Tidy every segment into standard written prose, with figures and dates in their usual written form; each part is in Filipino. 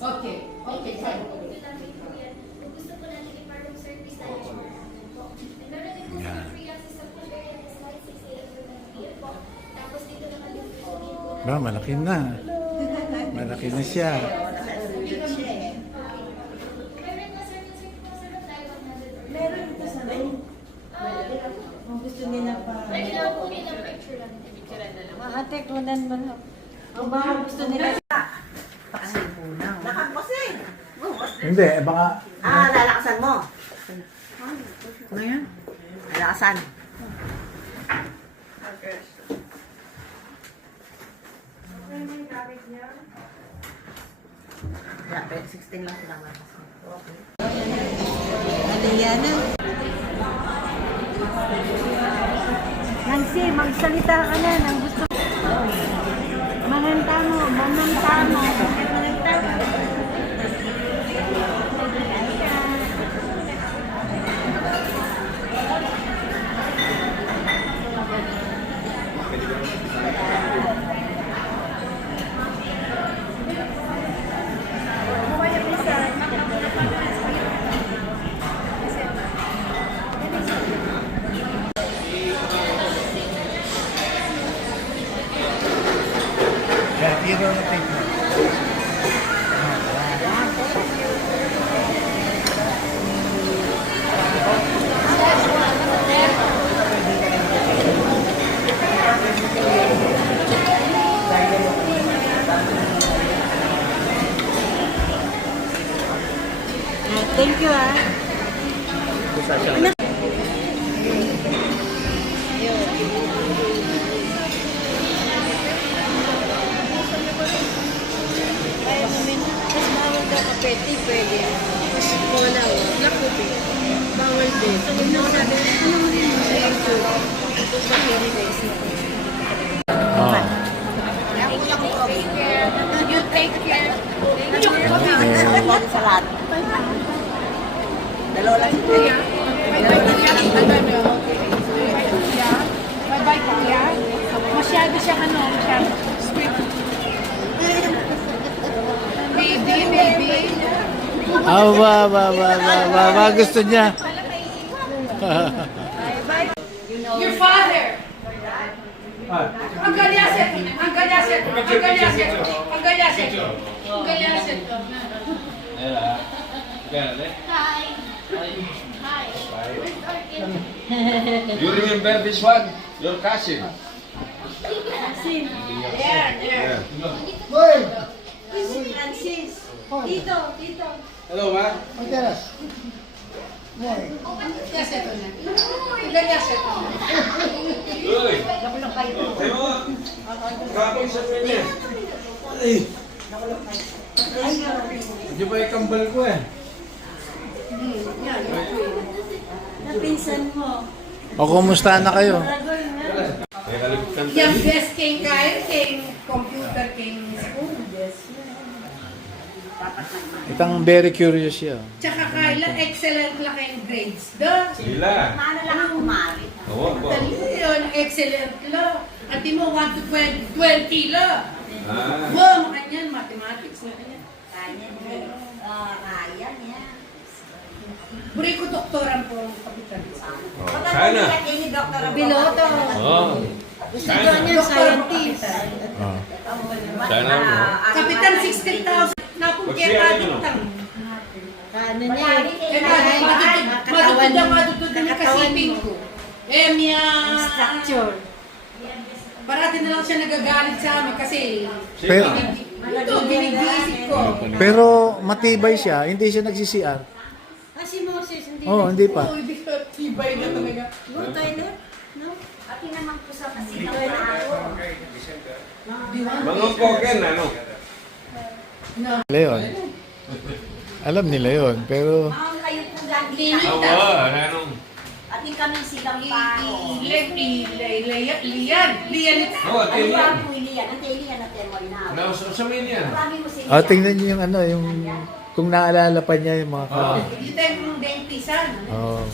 Okay. Okay, fine. Kung gusto po natin i-part of service tayo po. Meron din po sa free access sa po area ng slide 6 a.m. ng PM po. Tapos dito naman yung po. Ba, malaki na. Malaki na siya. Meron na certain service po sa tayo Meron ito sa loob. Kung gusto nila pa. Pwede lang po nila picture lang. Ate, kunan mo na. Ang baka gusto nila. Nakakbasin. Hindi, baka... Lalakasan mo. Ano yan? Lalakasan. Yeah, 16 lang silang lakasan. Okay. Aliyana. Nancy, magsalita ka na ng gusto mo. Mananta mo, mamanta mo. Mananta mo. Yeah, hero na take mo. Thank you, ah. Mas bawal daw kapeti, pwede. Mas wala, black coffee. Bawal din. So, kung nung sabi, ano mo rin mo sa YouTube? Ito sa paradise. Ah. You take care. Sa lahat. Dalawa lang. Bye-bye, kuya. Masyado siya masyado sweet. Baby. Ba, gusto niya. Your father. Ang galyaset. Hi. Hi. Where's our kid? You remember this one? Your cousin. Yeah. Francis. Tito. Hello, ma. Galyaset na. Galyaset na. Uy. Tayo mo. Kapag sa pwede. Hindi ba ikambal ko eh? Napinsan mo. O, kumusta na kayo? Yung best king kain, king computer, king school. Itang very curious siya. Tsaka Kyla, excellent lang kayong grades. Sila. Paano lang ang kumari? Oo po. Dali yun, excellent lang. At mo, 1 to 20 lang. Wow, makanyan, mathematics na kanyan. Kaya niya. Buri ko doktoran po ang kapitan. Sana. Piloto. Oh. Gusto ko niya, scientist. Oh. Sana mo. Kapitan, 16,000. Napungkira tang. Ano niya? Matutod na kasipin ko. Miya. Structure. Parati na lang siya nagagalit sa amin kasi Pero, ito, binigisip ko. pero matibay siya, hindi siya nagsi-CR. Si Moses, hindi. Oh, hindi pa. Oo, hindi ka tibay na talaga. Go toilet? No? Pati naman po sa kasi Mga poken, ano? Leon. Alam nila yon, pero kayo po lagi Tinita. Oo, ano? At kami silang pao. Lian. Oo, Ano Tilian. ba po iliyan? Ang tiliyan na temoy na. Sa Milian. Marami mo sila. tingnan niyo yung ano, yung kung naalala pa niya yung mga Hindi tayo mong dentisan. Oh.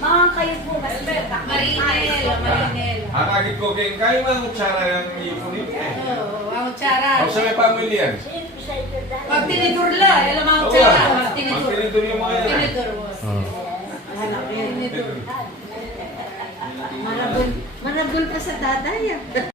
Mga kayo po kasi. Marinel. Akagit ko kay kayo mga kutsara yung ipunin eh. Oo, ang tsara. Ako sa may pamilyan. Siyempre, Pag tinidor la, alam mo ang tsara. Pag tinidor. Magtinidor yung mga yan. Tinidor. Oh. Tinidor. Marabol pa sa tatay.